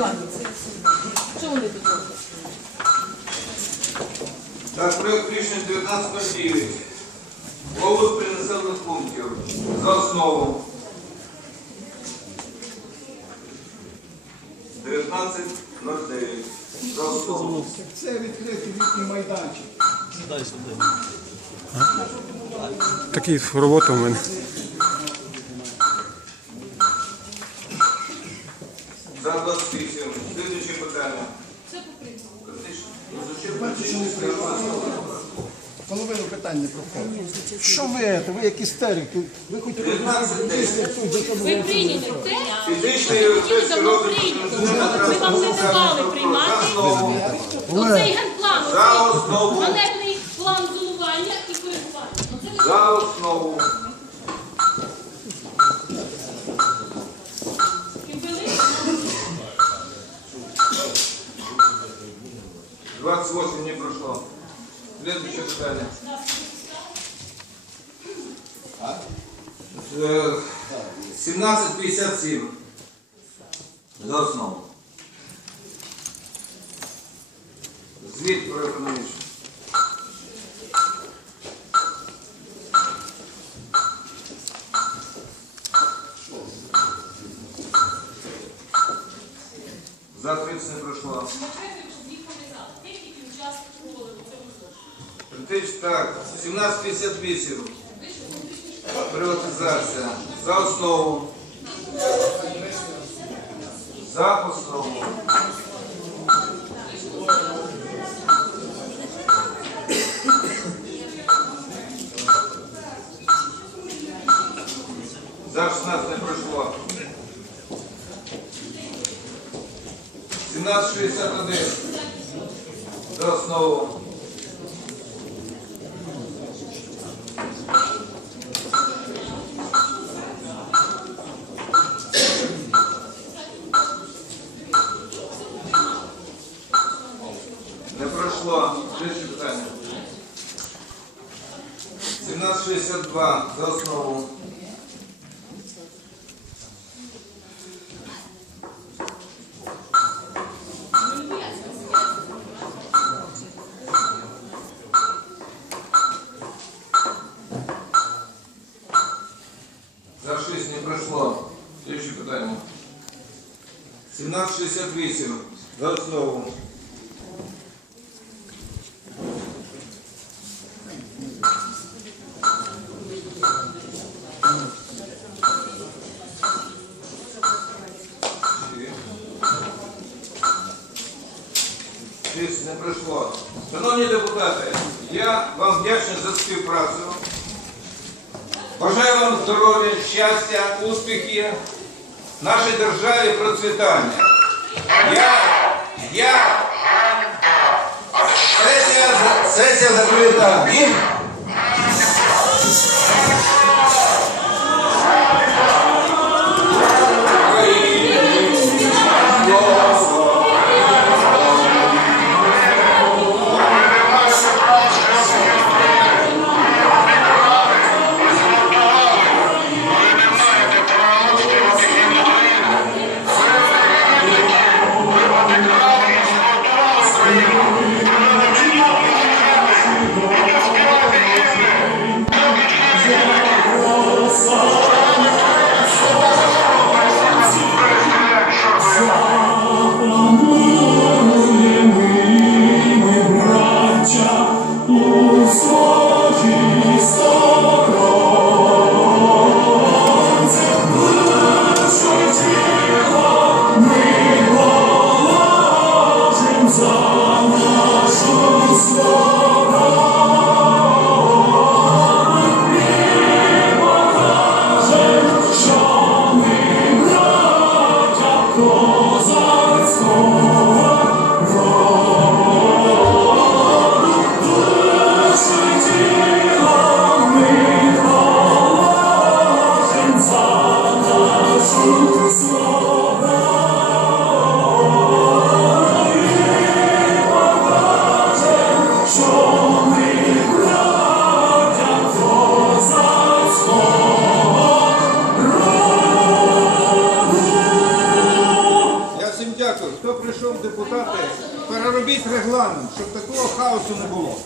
голосування. Що вони тут роблять? Так, проект рішення 19.09. Голос при населених пунктів. За основу. 19.09. За основу. Це відкритий літній майданчик. Такий робота в мене. 28. Слідуюче питання. Це потрібно. Половину питань не проходить. Що ви, це? ви як істерики? Ви хоч 19.10. Ви прийняли те, Фізичний давно прийняти. Ми вам не давали приймати. Оцей генплан, оцей ганебний план зонування і коригування. За основу. 28 не прошло. Следующее питание. Э, 17.57. За основу. Звіт про. За 30 не пройшло. Так, 17.58. Приватизація. За основу. За основу. За 16 не пройшло. 1761. За основу. 1762 за основу. За 6 не пройшло. Следующее питання. 1768 за основу. Шість не пройшло. Шановні депутати, я вам вдячний за співпрацю. Бажаю вам здоров'я, щастя, успіхів, нашій державі процвітання. Я, я, сесія, сесія закрита. Переробіть регламент, щоб такого хаосу не було.